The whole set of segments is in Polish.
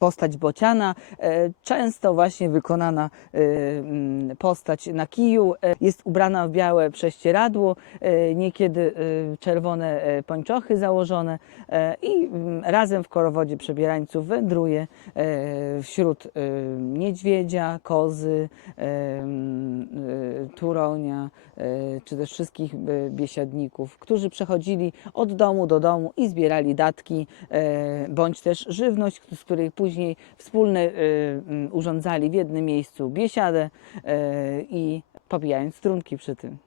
postać bociana, e, często właśnie wykonana e, mm, postać na kiju, e, jest ubrana w białe prześcieradło, niekiedy czerwone pończochy założone i mm, razem w korowodzie przebierańców wędruje wśród niedźwiedzia, kozy, mm, turonia, czy też wszystkich biesiadników, którzy przechodzili od domu do domu i zbierali datki, bądź też żywność, z której później wspólnie e, mm, urządzali w jednym miejscu biesiadę e, i popijając strunki przy tym.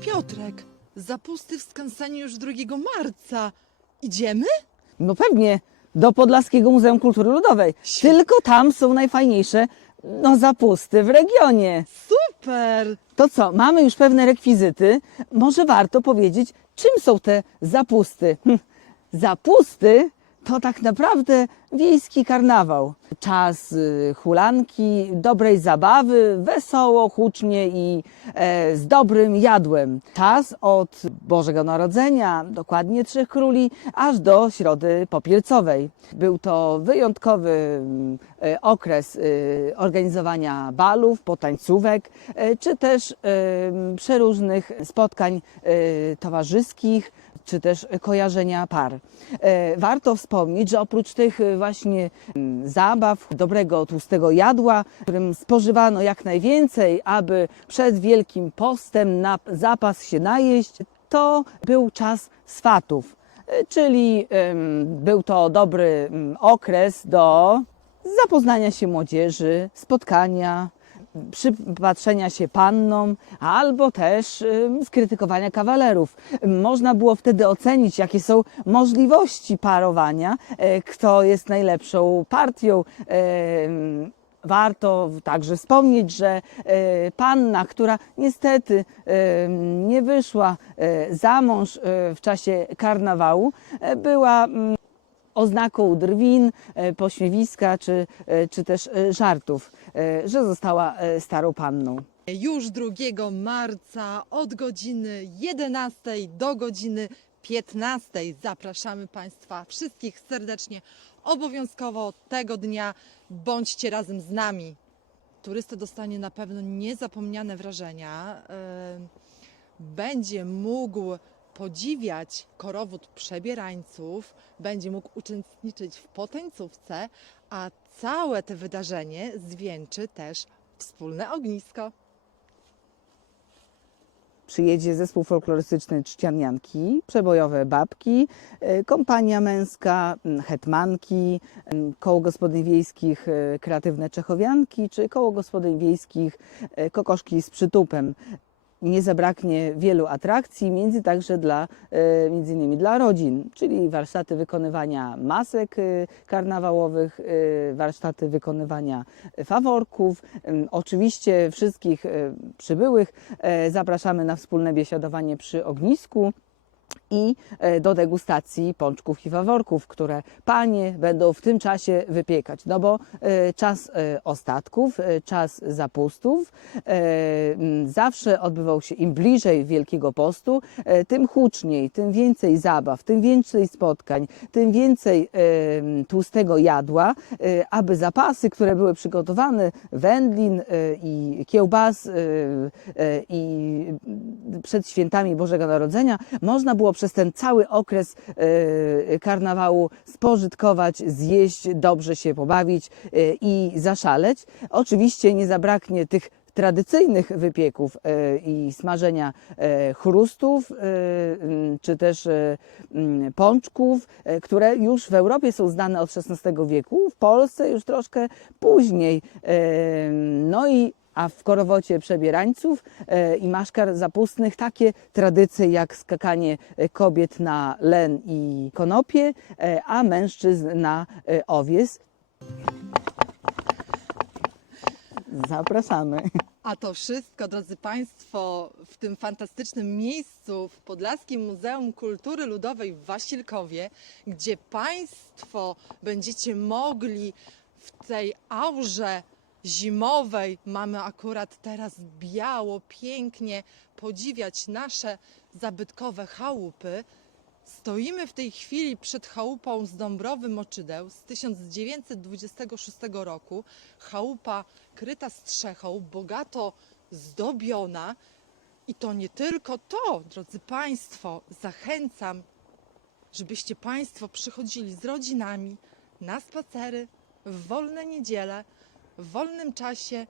Piotrek, zapusty w skansenie już 2 marca. Idziemy? No pewnie, do Podlaskiego Muzeum Kultury Ludowej. Tylko tam są najfajniejsze no, zapusty w regionie. Super! To co, mamy już pewne rekwizyty. Może warto powiedzieć, czym są te zapusty. Hm, Zapusty to tak naprawdę wiejski karnawał. Czas y, hulanki, dobrej zabawy, wesoło, hucznie i e, z dobrym jadłem. Czas od Bożego Narodzenia, dokładnie Trzech Króli, aż do Środy Popielcowej. Był to wyjątkowy e, okres y, organizowania balów, potańcówek, e, czy też em, przeróżnych spotkań e, towarzyskich, czy też kojarzenia par. E, Warto wspomnieć, że oprócz tych e, właśnie mm, zabaw, dobrego tłustego jadła, którym spożywano jak najwięcej, aby przed Wielkim Postem na zapas się najeść, to był czas swatów, e, czyli był to dobry mm, okres do zapoznania się młodzieży, spotkania, przypatrzenia się pannom, albo też skrytykowania kawalerów. Można było wtedy ocenić, jakie są możliwości parowania, e, kto jest najlepszą partią. Warto także wspomnieć, że e, panna, która niestety nie wyszła e, za mąż w czasie karnawału, była mm, oznaką drwin, e, pośmiewiska czy, e, czy też e, żartów, że została starą panną. Już 2 marca od godziny 11 do godziny 15 zapraszamy Państwa wszystkich serdecznie. Obowiązkowo tego dnia bądźcie razem z nami. Turysta dostanie na pewno niezapomniane wrażenia. Będzie mógł podziwiać korowód przebierańców, będzie mógł uczestniczyć w potańcówce, a całe to wydarzenie zwieńczy też wspólne ognisko. Przyjedzie zespół folklorystyczny Czcianianki, przebojowe babki, e, kompania męska, m, hetmanki, m, koło gospodyń wiejskich e, kreatywne czechowianki, czy koło gospodyń wiejskich e, kokoszki z przytupem. Nie zabraknie wielu atrakcji, między także dla, e, między innymi dla rodzin, czyli warsztaty wykonywania masek e, karnawałowych, e, warsztaty wykonywania faworków. Oczywiście wszystkich przybyłych zapraszamy na wspólne biesiadowanie przy ognisku i e, do degustacji pączków i faworków, które panie będą w tym czasie wypiekać. No bo e, czas e, ostatków, czas zapustów zawsze odbywał się im bliżej Wielkiego Postu, tym huczniej, tym więcej zabaw, tym więcej spotkań, tym więcej tłustego jadła, aby zapasy, które były przygotowane, wędlin i kiełbas i przed świętami Bożego Narodzenia, można było przez ten cały okres e, karnawału spożytkować, zjeść, dobrze się pobawić e, i zaszaleć. Oczywiście nie zabraknie tych tradycyjnych wypieków e, i smażenia chrustów, czy też pączków, które już w Europie są znane od XVI wieku, w Polsce już troszkę później. No i a w korowocie przebierańców e, i maszkar zapustnych takie tradycje jak skakanie e, kobiet na len i konopie, e, a mężczyzn na owies. Zapraszamy. A to wszystko, drodzy Państwo, w tym fantastycznym miejscu w Podlaskim Muzeum Kultury Ludowej w Wasilkowie, gdzie Państwo będziecie mogli w tej aurze zimowej, mamy akurat teraz biało, pięknie, podziwiać nasze zabytkowe chałupy, stoimy w tej chwili przed chałupą z Dąbrowy Moczydeł z 1926 roku. Chałupa kryta strzechą, bogato zdobiona. I to nie tylko to, drodzy Państwo, zachęcam, żebyście Państwo przychodzili z rodzinami na spacery w wolne niedziele, w wolnym czasie,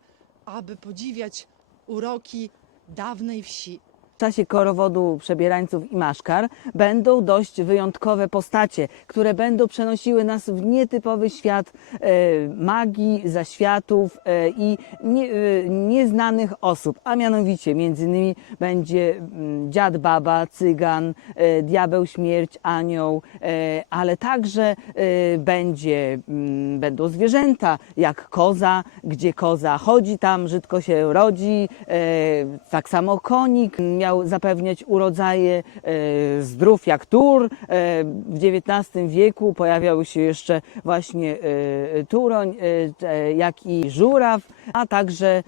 aby podziwiać uroki dawnej wsi. W czasie korowodu przebierańców i maszkar będą dość wyjątkowe postacie, które będą przenosiły nas w nietypowy świat e, magii, zaświatów e, i e, nieznanych osób. A mianowicie między innymi będzie mm, dziad baba, cygan, diabeł śmierć, anioł, ale także będzie, mm, będą zwierzęta jak koza, gdzie koza chodzi, tam brzydko się rodzi, tak samo konik miał zapewniać urodzaje e, zdrów jak tur. E, w XIX wieku pojawiał się jeszcze właśnie e, turoń, jak i żuraw, a także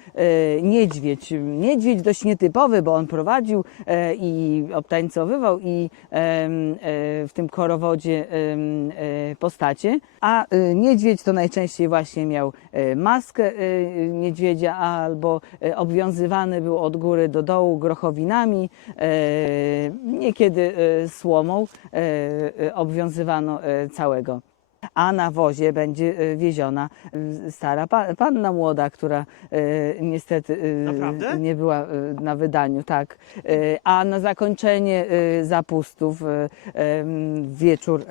niedźwiedź. Niedźwiedź dość nietypowy, bo on prowadził i obtańcowywał i w tym korowodzie postacie, a niedźwiedź to najczęściej właśnie miał maskę niedźwiedzia albo obwiązywany był od góry do dołu grochowinami, e, niekiedy e, słomą e, obwiązywano całego. A na wozie będzie wieziona stara pa- panna młoda, która niestety Naprawdę? nie była na wydaniu, tak. A na zakończenie zapustów wieczór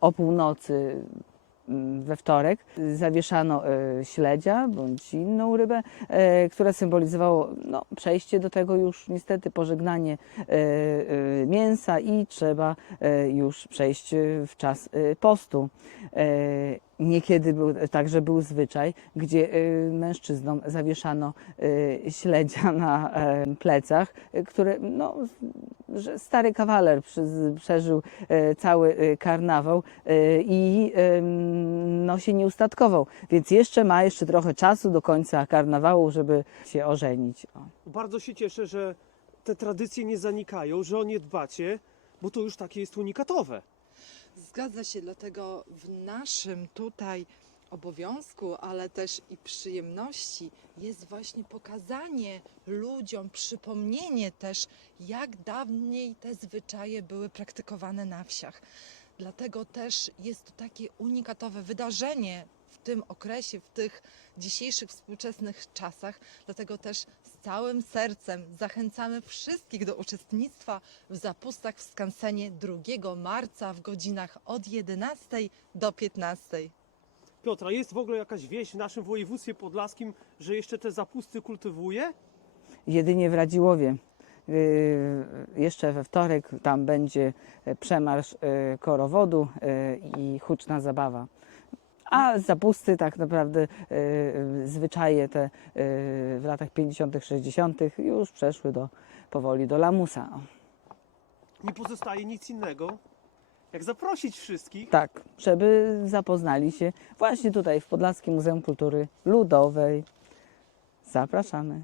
o północy we wtorek zawieszano e, śledzia bądź inną rybę, e, które symbolizowało no, przejście do tego już niestety pożegnanie e, mięsa i trzeba już przejść w czas postu. Niekiedy był, także był zwyczaj, gdzie mężczyznom zawieszano śledzia na plecach, które no, stary kawaler przeżył e, cały e, karnawał e, i no, się nie ustatkował. Więc jeszcze ma jeszcze trochę czasu do końca karnawału, żeby się ożenić. O. Bardzo się cieszę, że te tradycje nie zanikają, że o nie dbacie, bo to już takie jest unikatowe. Zgadza się, dlatego w naszym tutaj obowiązku, ale też i przyjemności jest właśnie pokazanie ludziom, przypomnienie też, jak dawniej te zwyczaje były praktykowane na wsiach. Dlatego też jest to takie unikatowe wydarzenie w tym okresie, w tych dzisiejszych współczesnych czasach. Dlatego też z całym sercem zachęcamy wszystkich do uczestnictwa w zapustach w skansenie 2 marca w godzinach od 11 do 15. Piotra, jest w ogóle jakaś wieś w naszym województwie podlaskim, że jeszcze te zapusty kultywuje? Jedynie w Radziłowie. Yy, Jeszcze we wtorek tam będzie e, przemarsz e, korowodu i huczna zabawa. A zapusty tak naprawdę zwyczaje te w latach 50., 60. już przeszły do, powoli do lamusa. Nie pozostaje nic innego, jak zaprosić wszystkich Tak, żeby zapoznali się właśnie tutaj w Podlaskim Muzeum Kultury Ludowej. Zapraszamy.